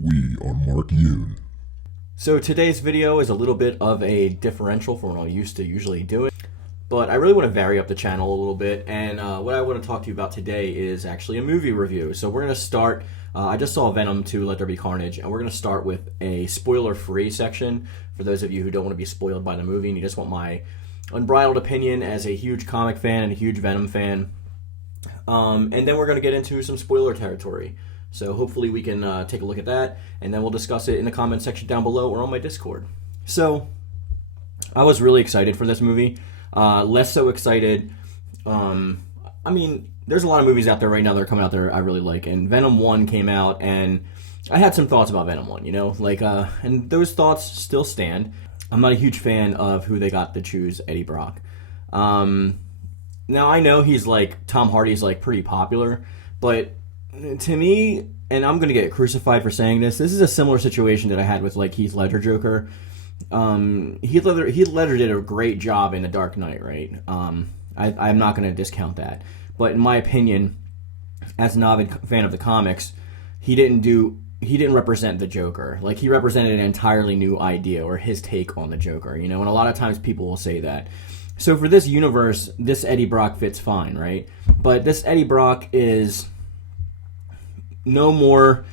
We are Mark Yoon. So today's video is a little bit of a differential from what I used to usually do it, but I really want to vary up the channel a little bit, and what I want to talk to you about today is actually a movie review. So we're going to start, I just saw Venom 2, Let There Be Carnage, and we're going to start with a spoiler-free section for those of you who don't want to be spoiled by the movie and you just want my unbridled opinion as a huge comic fan and a huge Venom fan. And then we're going to get into some spoiler territory. So hopefully we can take a look at that, and then we'll discuss it in the comment section down below or on my Discord. So I was really excited for this movie. Less so excited. I mean, there's a lot of movies out there right now that are coming out there I really like, and Venom 1 came out, and I had some thoughts about Venom 1, you know? And those thoughts still stand. I'm not a huge fan of who they got to choose Eddie Brock. Now, I know he's Tom Hardy's pretty popular, but to me, and I'm going to get crucified for saying this is a similar situation that I had with Heath Ledger Joker. Heath Ledger did a great job in The Dark Knight, right? I'm not going to discount that. But in my opinion, as an avid fan of the comics, he didn't represent the Joker. He represented an entirely new idea or his take on the Joker, you know? And a lot of times people will say that. So for this universe, this Eddie Brock fits fine, right? But this Eddie Brock is no more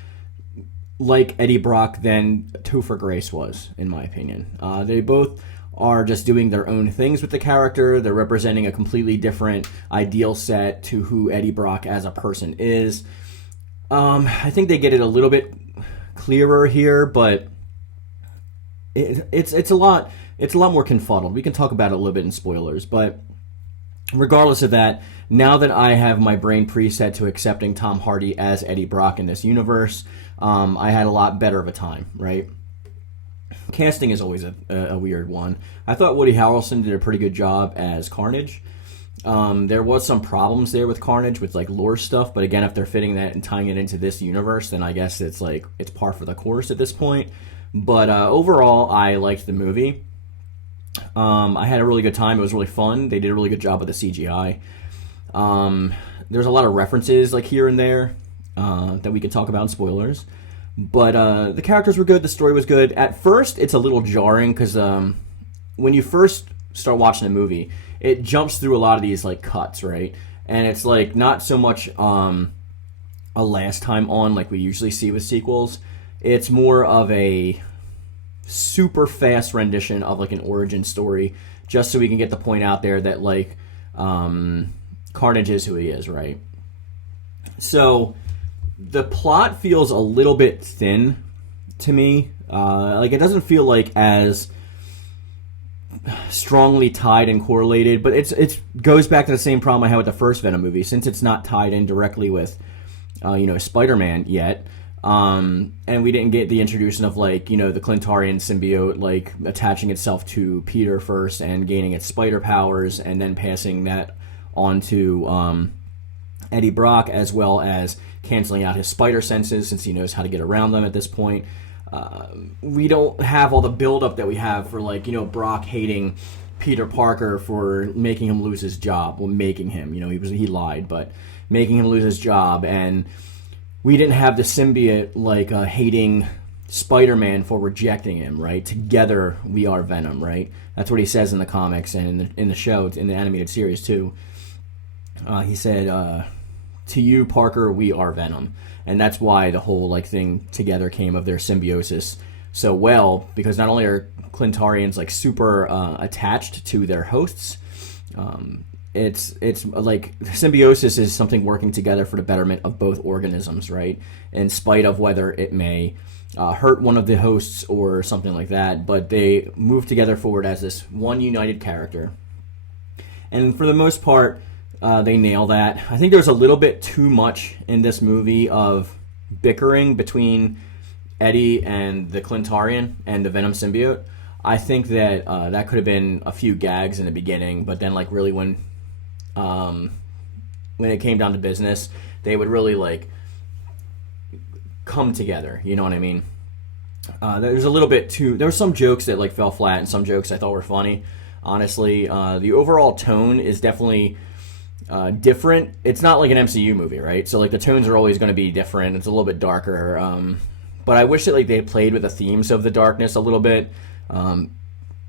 like Eddie Brock than Topher Grace was, in my opinion. They both are just doing their own things with the character. They're representing a completely different ideal set to who Eddie Brock as a person is. I think they get it a little bit clearer here, but it's a lot more confuddled. We can talk about it a little bit in spoilers, but regardless of that, now that I have my brain preset to accepting Tom Hardy as Eddie Brock in this universe, I had a lot better of a time, right? Casting is always a weird one. I thought Woody Harrelson did a pretty good job as Carnage. There was some problems there with Carnage with lore stuff, but again, if they're fitting that and tying it into this universe, then I guess it's par for the course at this point. But overall, I liked the movie. I had a really good time. It was really fun. They did a really good job with the CGI. There's a lot of references here and there that we could talk about in spoilers. But the characters were good. The story was good. At first, it's a little jarring because when you first start watching the movie, it jumps through a lot of these cuts, right? And it's not so much a last time on like we usually see with sequels. It's more of a super fast rendition of an origin story, just so we can get the point out there that Carnage is who he is, right? So the plot feels a little bit thin to me. It doesn't feel as strongly tied and correlated, but it goes back to the same problem I had with the first Venom movie, since it's not tied in directly with Spider-Man yet. And we didn't get the introduction of the Clintarian symbiote attaching itself to Peter first and gaining its spider powers and then passing that on to Eddie Brock, as well as canceling out his spider senses since he knows how to get around them at this point. We don't have all the buildup that we have for Brock hating Peter Parker for making him lose his job. Well, making him, he lied, but making him lose his job. And we didn't have the symbiote hating Spider-Man for rejecting him, right? Together we are Venom, right? That's what he says in the comics and in the show, in the animated series too. He said, "To you, Parker, we are Venom," and that's why the whole thing together came of their symbiosis so well, because not only are Clintarians super attached to their hosts. It's symbiosis is something working together for the betterment of both organisms, right? In spite of whether it may hurt one of the hosts or something like that, but they move together forward as this one united character. And for the most part, they nail that. I think there's a little bit too much in this movie of bickering between Eddie and the Clintarian and the Venom symbiote. I think that that could have been a few gags in the beginning, but then really when it came down to business, they would really come together. You know what I mean? There's a little bit too. There were some jokes that fell flat, and some jokes I thought were funny. Honestly, the overall tone is definitely different. It's not like an MCU movie, right? So the tones are always going to be different. It's a little bit darker. but I wish that like they played with the themes of the darkness a little bit.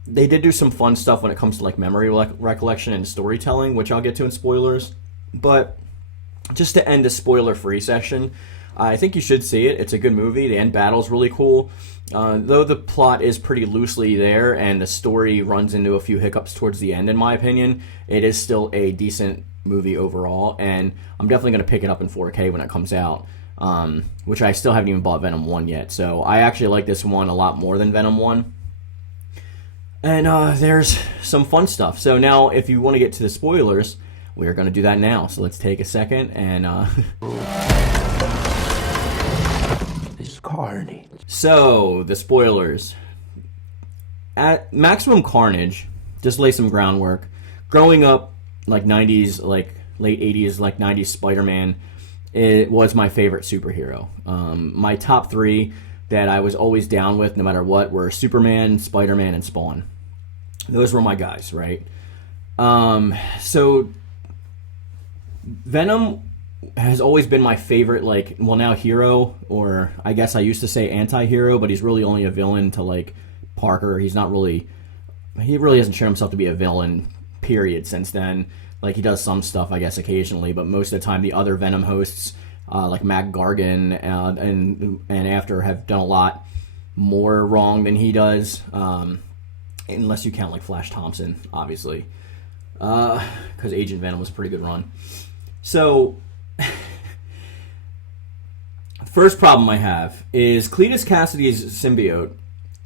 They did do some fun stuff when it comes to like memory recollection and storytelling, which I'll get to in spoilers. But just to end a spoiler-free session, I think you should see it. It's a good movie. The end battle's really cool. Though the plot is pretty loosely there and the story runs into a few hiccups towards the end, in my opinion, it is still a decent movie overall, and I'm definitely going to pick it up in 4K when it comes out, which I still haven't even bought Venom 1 yet. So I actually like this one a lot more than Venom 1. And there's some fun stuff. So now, if you want to get to the spoilers, we're going to do that now. So let's take a second and... This is Carnage. So, the spoilers. At Maximum Carnage, just lay some groundwork. Growing up, like 90s, like late 80s, like 90s Spider-Man, it was my favorite superhero. My top 3 that I was always down with, no matter what, were Superman, Spider-Man, and Spawn. Those were my guys, right? So Venom has always been my favorite, like, well, now hero, or I guess I used to say anti-hero, but he's really only a villain to, like, Parker. He really hasn't shown himself to be a villain, period, since then. Like, he does some stuff, I guess, occasionally, but most of the time the other Venom hosts, like Mac Gargan and after, have done a lot more wrong than he does, unless you count, like, Flash Thompson, obviously, because Agent Venom was a pretty good run. So, first problem I have is Cletus Cassidy's symbiote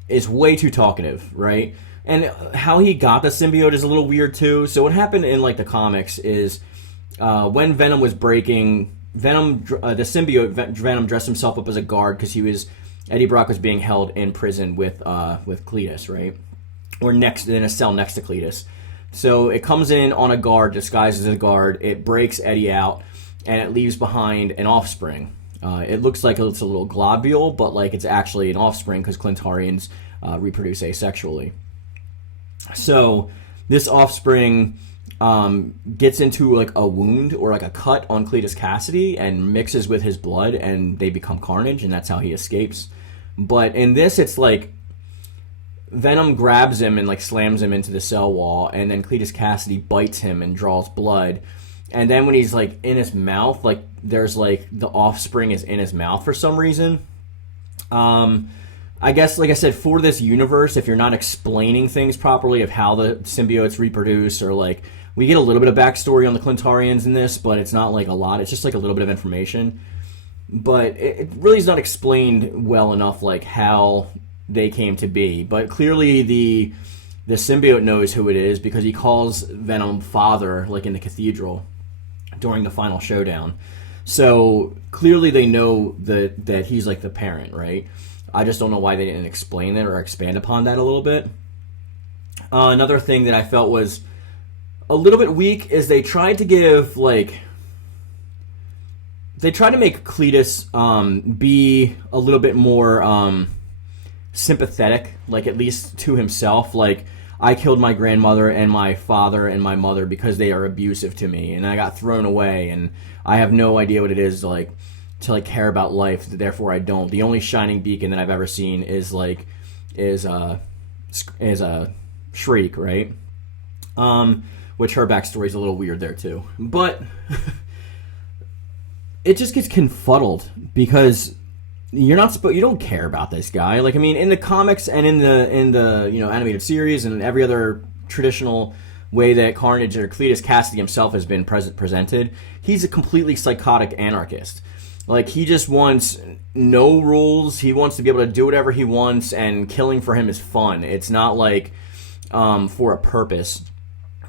is way too talkative, right? And how he got the symbiote is a little weird too. So what happened in like the comics is when Venom was breaking, the symbiote Venom dressed himself up as a guard because Eddie Brock was being held in prison with Cletus, right? Or in a cell next to Cletus. So it comes in on a guard, disguised as a guard. It breaks Eddie out, and it leaves behind an offspring. It looks like it's a little globule, but like it's actually an offspring because Clintarians reproduce asexually. So this offspring gets into like a wound or like a cut on Cletus Cassidy and mixes with his blood, and they become Carnage, and that's how he escapes. But in this, it's like Venom grabs him and like slams him into the cell wall, and then Cletus Cassidy bites him and draws blood. And then when he's like in his mouth, like there's like the offspring is in his mouth for some reason. I guess, like I said, for this universe, if you're not explaining things properly of how the symbiotes reproduce, or like we get a little bit of backstory on the Clintarians in this, but it's not like a lot. It's just like a little bit of information. But it really is not explained well enough, like how they came to be. But clearly the symbiote knows who it is because he calls Venom father, like in the cathedral during the final showdown. So clearly they know that he's like the parent, right? I just don't know why they didn't explain it or expand upon that a little bit. Another thing that I felt was a little bit weak is they tried to give they tried to make Cletus be a little bit more sympathetic, like at least to himself. Like, I killed my grandmother and my father and my mother because they are abusive to me, and I got thrown away, and I have no idea what it is to care about life. Therefore, I don't. The only shining beacon that I've ever seen is a Shriek, right? Which her backstory is a little weird there too, but it just gets confuddled because you don't care about this guy. Like, I mean, in the comics and in the animated series and every other traditional way that Carnage or Cletus Cassidy himself has been presented, he's a completely psychotic anarchist. Like, he just wants no rules. He wants to be able to do whatever he wants, and killing for him is fun. It's not like for a purpose.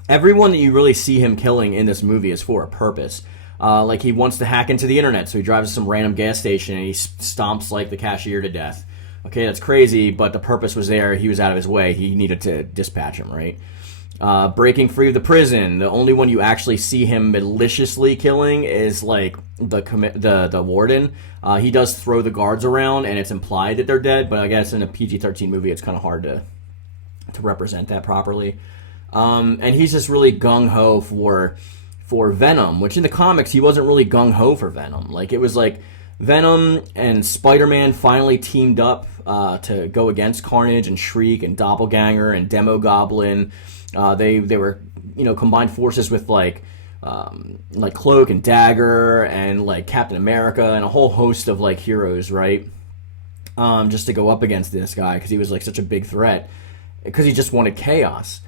Everyone that you really see him killing in this movie is for a purpose. Like, he wants to hack into the internet, so he drives to some random gas station and he stomps, like, the cashier to death. Okay, that's crazy, but the purpose was there. He was out of his way. He needed to dispatch him, right? Breaking free of the prison. The only one you actually see him maliciously killing is, like, the warden. He does throw the guards around, and it's implied that they're dead, but I guess in a PG-13 movie, it's kind of hard to represent that properly. And he's just really gung-ho for Venom, which in the comics, he wasn't really gung-ho for Venom. Like, it was like Venom and Spider-Man finally teamed up to go against Carnage and Shriek and Doppelganger and Demo Goblin. They were, combined forces with like Cloak and Dagger and like Captain America and a whole host of like heroes, right? Just to go up against this guy because he was like such a big threat because he just wanted chaos.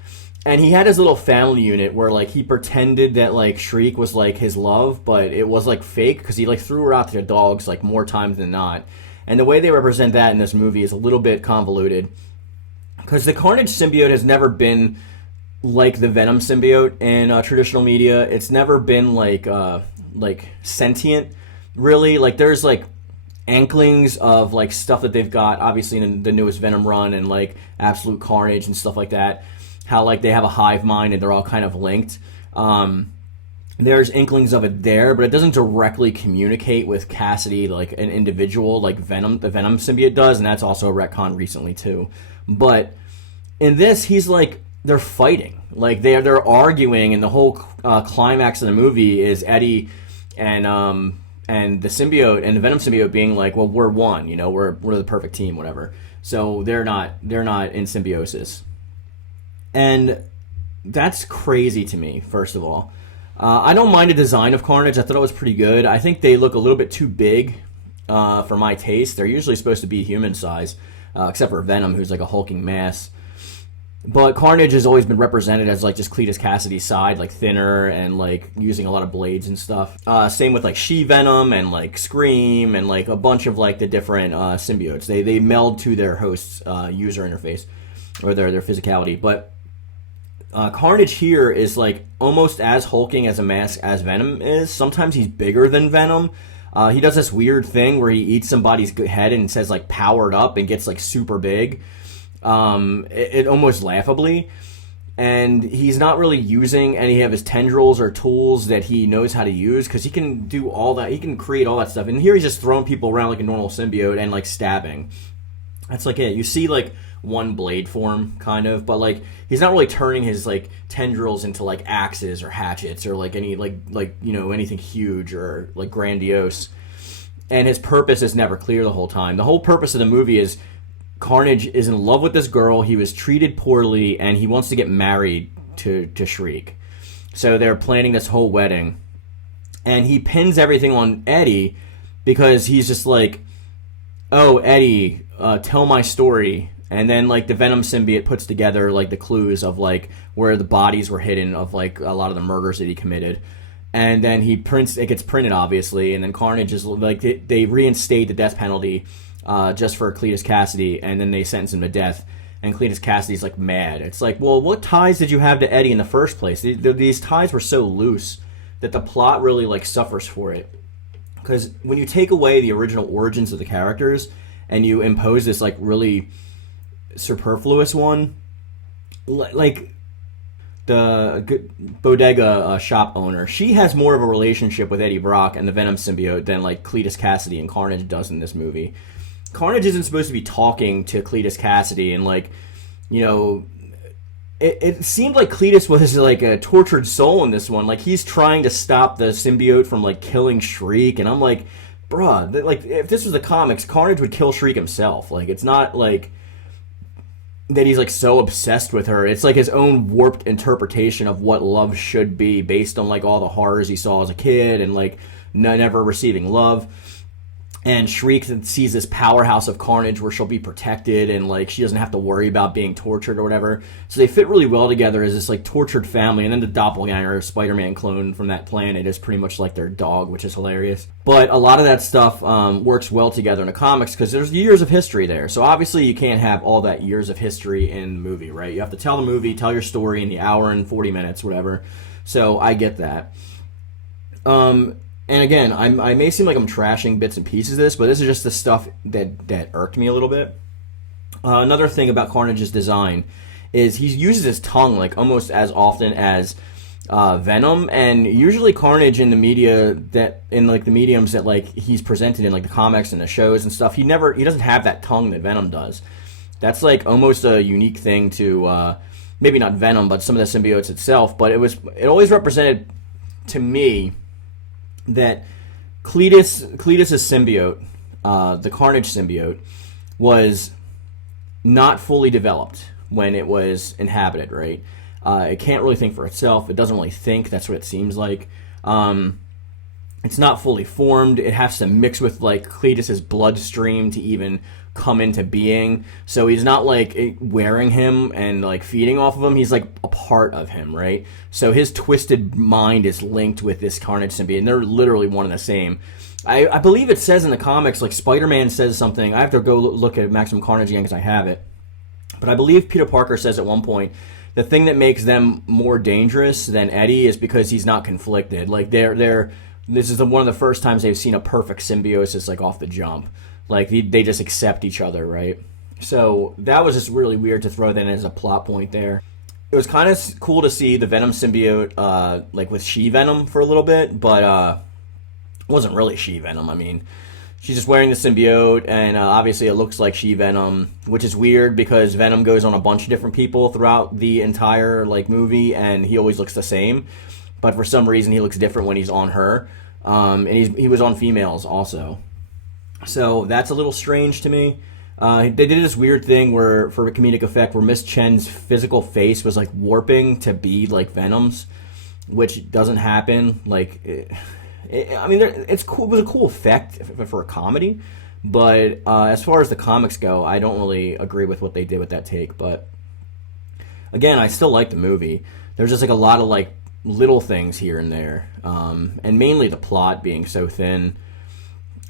And he had his little family unit where, like, he pretended that, like, Shriek was, like, his love, but it was, like, fake, because he, like, threw her out to the dogs, like, more times than not. And the way they represent that in this movie is a little bit convoluted, because the Carnage symbiote has never been like the Venom symbiote in traditional media. It's never been, like, sentient, really. Like, there's, like, anklings of, like, stuff that they've got, obviously, in the newest Venom run, and, like, Absolute Carnage and stuff like that. How, like, they have a hive mind and they're all kind of linked. There's inklings of it there, but it doesn't directly communicate with Cassidy like an individual like Venom, the Venom symbiote does, and that's also a retcon recently too. But in this, he's like, they're fighting. Like, they're arguing, and the whole climax of the movie is Eddie and the symbiote and the Venom symbiote being like, well, we're one, we're the perfect team, whatever. So they're not in symbiosis. And that's crazy to me, first of all. I don't mind the design of Carnage. I thought it was pretty good. I think they look a little bit too big for my taste. They're usually supposed to be human size, except for Venom, who's like a hulking mass. But Carnage has always been represented as like just Cletus Cassidy's side, like thinner and like using a lot of blades and stuff. Same with like She-Venom and like Scream and like a bunch of like the different symbiotes. They meld to their host's user interface or their physicality. But Carnage here is like almost as hulking as a mask as Venom is. Sometimes he's bigger than Venom. He does this weird thing where he eats somebody's head and says like powered up and gets like super big. It almost laughably. And he's not really using any of his tendrils or tools that he knows how to use because he can do all that. He can create all that stuff. And here he's just throwing people around like a normal symbiote and like stabbing. That's like it. You see like one blade form kind of, but like he's not really turning his like tendrils into like axes or hatchets or like any like anything huge or like grandiose. And his purpose is never clear the whole time. The whole purpose of the movie is Carnage is in love with this girl. He was treated poorly and he wants to get married to Shriek. So they're planning this whole wedding. And he pins everything on Eddie because he's just like, oh, Eddie, tell my story. And then, like, the Venom symbiote puts together, like, the clues of, like, where the bodies were hidden of, like, a lot of the murders that he committed. And then it gets printed, obviously, and then Carnage is, like, they reinstate the death penalty just for Cletus Cassidy, and then they sentence him to death. And Cletus Cassidy's, like, mad. It's like, well, what ties did you have to Eddie in the first place? These ties were so loose that the plot really, like, suffers for it. Because when you take away the original origins of the characters and you impose this, like, really superfluous one, like the bodega shop owner, she has more of a relationship with Eddie Brock and the Venom symbiote than like Cletus Cassidy and Carnage does in this movie. Carnage isn't supposed to be talking to Cletus Cassidy, and like, it seemed like Cletus was like a tortured soul in this one. Like, he's trying to stop the symbiote from like killing Shriek, and I'm like, bruh, like, if this was the comics, Carnage would kill Shriek himself. Like, it's not like that he's like so obsessed with her. It's like his own warped interpretation of what love should be based on like all the horrors he saw as a kid and like never receiving love. And Shriek sees this powerhouse of Carnage where she'll be protected and like she doesn't have to worry about being tortured or whatever. So they fit really well together as this like tortured family. And then the doppelganger Spider-Man clone from that planet is pretty much like their dog, which is hilarious. But a lot of that stuff works well together in the comics because there's years of history there. So obviously you can't have all that years of history in the movie, right? You have to tell the movie, tell your story in the hour and 40 minutes, whatever. So I get that. And again, I may seem like I'm trashing bits and pieces of this, but this is just the stuff that irked me a little bit. Another thing about Carnage's design is he uses his tongue like almost as often as Venom, and usually Carnage in the media the mediums that like he's presented in like the comics and the shows and stuff, he doesn't have that tongue that Venom does. That's like almost a unique thing to maybe not Venom, but some of the symbiotes itself. But it always represented to me that Cletus's symbiote, the Carnage symbiote, was not fully developed when it was inhabited, right? It can't really think for itself. It doesn't really think. That's what it seems like. It's not fully formed. It has to mix with like Cletus's bloodstream to even come into being. So he's not like wearing him and like feeding off of him. He's like a part of him, right? So his twisted mind is linked with this Carnage symbiote, and they're literally one and the same. I believe it says in the comics, like Spider-Man says something. I have to go look at Maximum Carnage again because I have it. But I believe Peter Parker says at one point, the thing that makes them more dangerous than Eddie is because he's not conflicted. Like this is one of the first times they've seen a perfect symbiosis like off the jump. Like they just accept each other, right? So that was just really weird to throw that in as a plot point there. It was kind of cool to see the Venom symbiote like with She-Venom for a little bit, but it wasn't really She-Venom. I mean, she's just wearing the symbiote, and obviously it looks like She-Venom, which is weird because Venom goes on a bunch of different people throughout the entire like movie, and he always looks the same. But for some reason, he looks different when he's on her, and he was on females also. So that's a little strange to me. They did this weird thing where, for a comedic effect, where Miss Chen's physical face was like warping to be like Venom's, which doesn't happen. Like, I mean, it's cool. It was a cool effect for a comedy, but as far as the comics go, I don't really agree with what they did with that take. But again, I still like the movie. There's just like a lot of like little things here and there, and mainly the plot being so thin.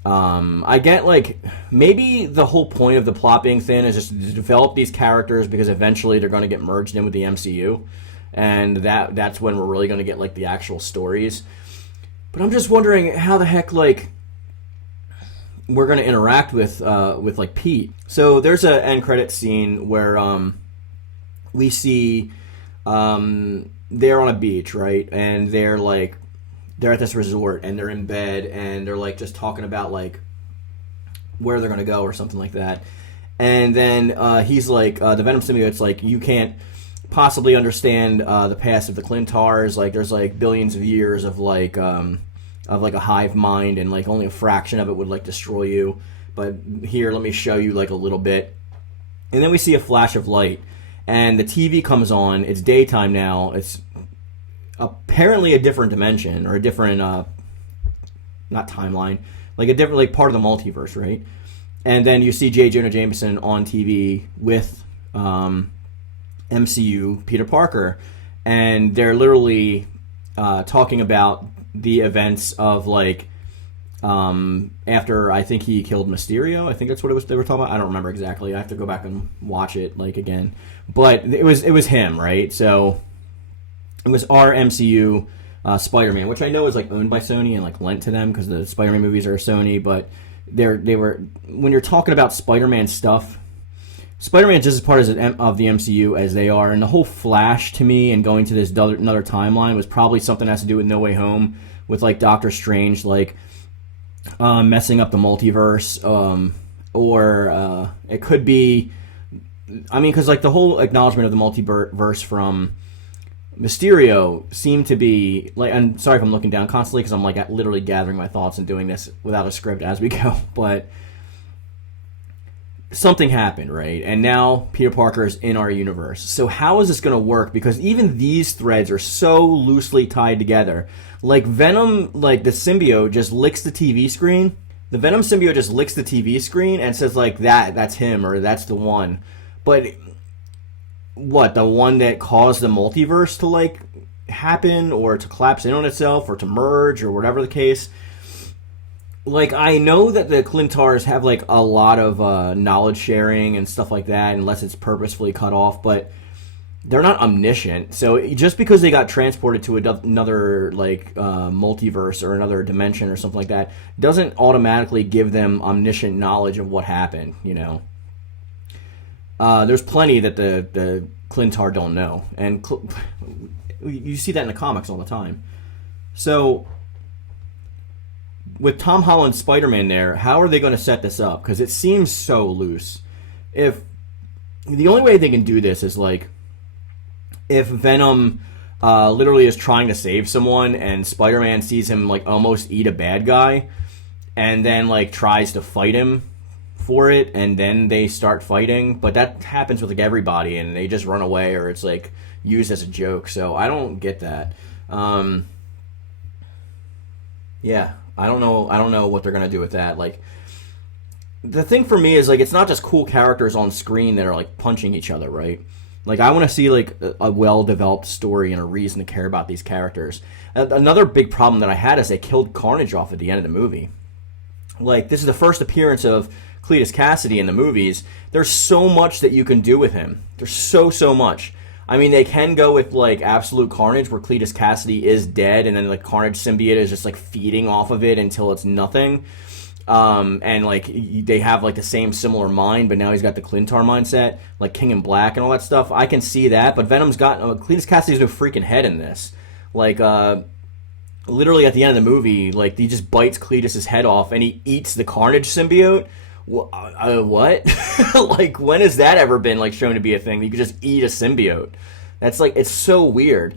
I get like maybe the whole point of the plot being thin is just to develop these characters because eventually they're going to get merged in with the MCU, and that's when we're really going to get like the actual stories. But I'm just wondering how the heck like we're going to interact with like Pete. So there's an end credit scene where we see they're on a beach, right, and they're at this resort and they're in bed and they're like just talking about like where they're gonna go or something like that. And then he's like, the Venom symbiote's like, you can't possibly understand the past of the Clintars. Like there's like billions of years of like a hive mind, and like only a fraction of it would like destroy you. But here, let me show you like a little bit. And then we see a flash of light, and the TV comes on. It's daytime now. It's apparently a different dimension or a different not timeline, like a different like part of the multiverse, right? And then you see J. Jonah Jameson on TV with MCU Peter Parker, and they're literally talking about the events of like after I think he killed Mysterio. I think that's what it was they were talking about. I don't remember exactly. I have to go back and watch it like again. But it was him, right? So it was our MCU Spider-Man, which I know is like owned by Sony and like lent to them because the Spider-Man movies are Sony. But they were, when you're talking about Spider-Man stuff, Spider-Man's just as part of the MCU as they are. And the whole Flash to me and going to this another timeline was probably something that has to do with No Way Home, with like Doctor Strange like messing up the multiverse, or it could be, I mean, because like the whole acknowledgement of the multiverse from Mysterio seemed to be like, I'm sorry if I'm looking down constantly because I'm like literally gathering my thoughts and doing this without a script as we go, but something happened, right? And now Peter Parker is in our universe. So how is this going to work? Because even these threads are so loosely tied together. Like Venom, like the symbiote just licks the TV screen. The Venom symbiote just licks the TV screen and says like that's him, or that's the one. But what, the one that caused the multiverse to like happen or to collapse in on itself or to merge or whatever the case? Like, I know that the Clintars have like a lot of knowledge sharing and stuff like that, unless it's purposefully cut off, but they're not omniscient. So just because they got transported to another like multiverse or another dimension or something like that doesn't automatically give them omniscient knowledge of what happened, you know. There's plenty that the Clintar don't know, and you see that in the comics all the time. So with Tom Holland's Spider-Man there, how are they going to set this up? Because it seems so loose. If the only way they can do this is like if Venom literally is trying to save someone, and Spider-Man sees him like almost eat a bad guy, and then like tries to fight him for it, and then they start fighting. But that happens with like everybody, and they just run away, or it's like used as a joke. So I don't get that. Yeah, I don't know what they're gonna do with that. Like, the thing for me is like it's not just cool characters on screen that are like punching each other, right? Like, I want to see like a well-developed story and a reason to care about these characters. Another big problem that I had is they killed Carnage off at the end of the movie. Like, this is the first appearance of Cletus Cassidy in the movies. There's so much that you can do with him. There's so much. I mean, they can go with like absolute carnage where Cletus Cassidy is dead, and then like Carnage symbiote is just like feeding off of it until it's nothing. And like they have like the same similar mind, but now he's got the Clintar mindset, like King in Black and all that stuff. I can see that, but Venom's got Cletus Cassidy's no freaking head in this. Like, literally at the end of the movie, like he just bites Cletus's head off and he eats the Carnage symbiote. What? Like, when has that ever been like shown to be a thing? You could just eat a symbiote. That's like, it's so weird.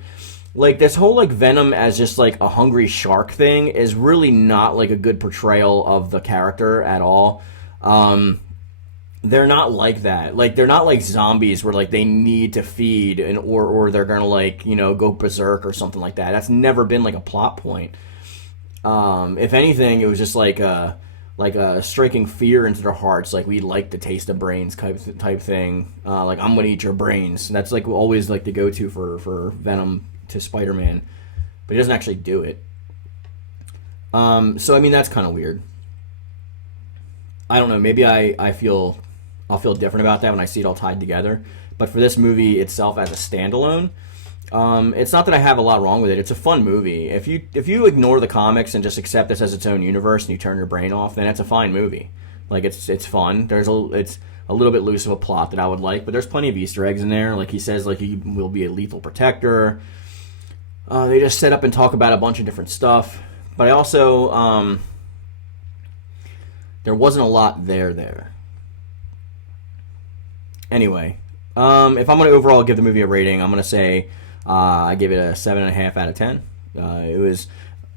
Like, this whole like Venom as just like a hungry shark thing is really not like a good portrayal of the character at all. They're not like that. Like, they're not like zombies where like they need to feed and or they're gonna like, you know, go berserk or something like that. That's never been like a plot point. If anything, it was just like a striking fear into their hearts, like we'd like to taste the brains type thing. Like, I'm gonna eat your brains. That's like always like the go-to for Venom to Spider-Man, but he doesn't actually do it. So I mean, that's kind of weird. I don't know. Maybe I'll feel different about that when I see it all tied together. But for this movie itself as a standalone, it's not that I have a lot wrong with it. It's a fun movie. If you ignore the comics and just accept this as its own universe and you turn your brain off, then it's a fine movie. Like, it's fun. It's a little bit loose of a plot that I would like, but there's plenty of Easter eggs in there. Like, he says, like, he will be a lethal protector. They just set up and talk about a bunch of different stuff. But I also, there wasn't a lot there. Anyway, if I'm going to overall give the movie a rating, I'm going to say I give it a 7.5 out of 10. It was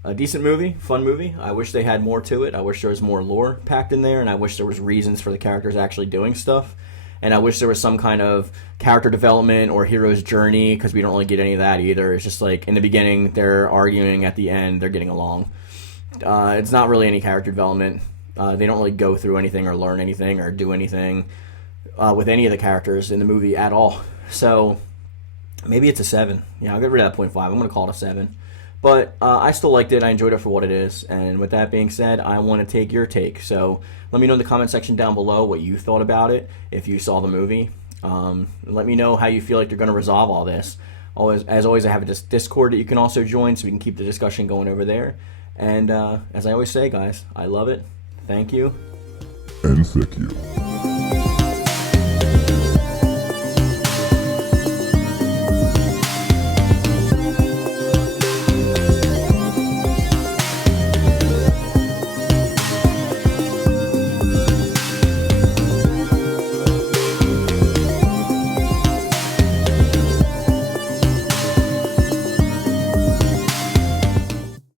a decent movie, fun movie. I wish they had more to it. I wish there was more lore packed in there, and I wish there was reasons for the characters actually doing stuff. And I wish there was some kind of character development or hero's journey, because we don't really get any of that either. It's just like, in the beginning, they're arguing. At the end, they're getting along. It's not really any character development. They don't really go through anything or learn anything or do anything with any of the characters in the movie at all. So maybe it's a 7. Yeah, I'll get rid of that 0.5. I'm going to call it a 7. But I still liked it. I enjoyed it for what it is. And with that being said, I want to take your take. So let me know in the comment section down below what you thought about it, if you saw the movie. Let me know how you feel like they're going to resolve all this. As always, I have a Discord that you can also join, so we can keep the discussion going over there. And as I always say, guys, I love it. Thank you. And thank you.